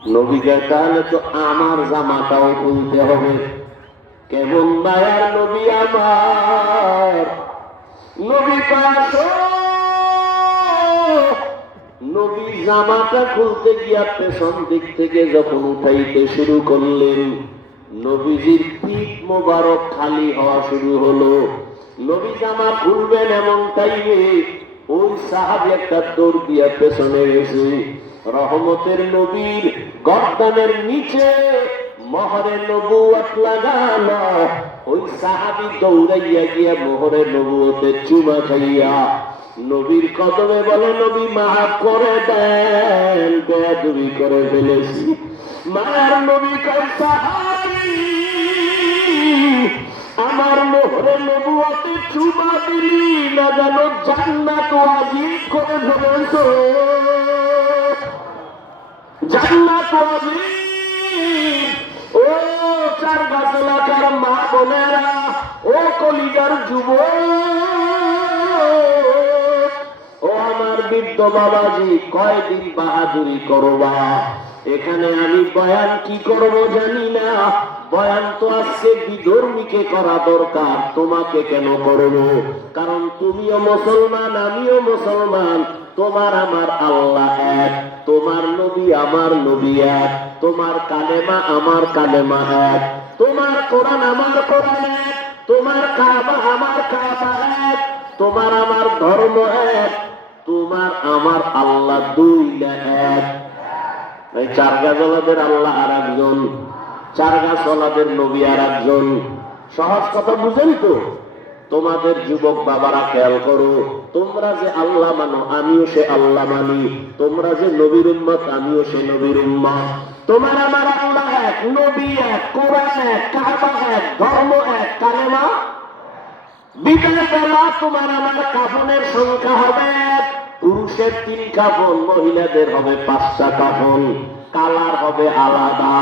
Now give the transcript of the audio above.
নবীদের তাহলে তো আমার জামাটাও খুলতে হবে। কেমন মায়ার নবী আমার, নবী পাশ নবী জামাটা খুলতে গিয়া পেছন দিক থেকে যখন উঠাইতে শুরু করলেন, নবীজির পিঠ মোবারক খালি হওয়া শুরু হলো। নবী জামা খুলবেন এমন টাইমে ওই সাহাবী একটা দৌড় দিয়া পেছনে গেছে। রহমতের নবীর গর্দানের নিচে মোহরে নবুয়ত লাগানো ওই সাহাবী দৌড়াইয়া গিয়া মোহরে নবুয়তে চুমা খাইয়া নবীর কদমে বলে, নবী মাফ করে দেন, বেয়াদবি করে ফেলেছি। মায়ার নবী কয়, সাহাবী আমার মোহরে নবুয়তে চুমা দিলি না জানো জান্নাত ওয়াজিব করে ফেলেছ, জান্নাত ওয়াজিব। ও চার গাছ এলাকার মা বোনেরা, ও কলিজার যুবক, ও আমার বৃদ্ধ বাবাজি, কয়দিন বাহাদুরি করবা? এখানে আমি বয়ান কি করব জানি না। বয়ান তো আজকে বিধর্মীকে করা দরকার, তোমাকে কেন করব? কারণ তুমিও মুসলমান, আমিও মুসলমান, তোমার আমার আল্লাহ এক, তোমার নবী আমার নবী এক, তোমার কালেমা আমার কালেমা এক, তোমার কোরআন আমার কোরআন এক, তোমার কাবা আমার কাবা এক, তোমার আমার ধর্ম এক, তোমার আমার আল্লাহ দুই না এক। এই চার গাছওয়ালাদের আল্লাহ আর একজন, চার গাছওয়ালাদের নবী আর একজন। সহজ কথা বুঝেন তো? তোমাদের যুবক বাবারা খেয়াল করো, তোমরা যে আল্লাহ মানো আমিও সে আল্লাহ মানি, তোমরা যে নবীর উম্মত আমিও সে নবীর উম্মত। তোমার আমার আল্লাহ এক, নবী এক, কোরআন এক, কাবা এক, ধর্ম এক, কালেমা। বিদায় বেলা তোমার আমার কাফনের সংখ্যা হবে, পুরুষের 3 কাফন, মহিলাদের হবে 5টা কাফন, কালার হবে আলাদা,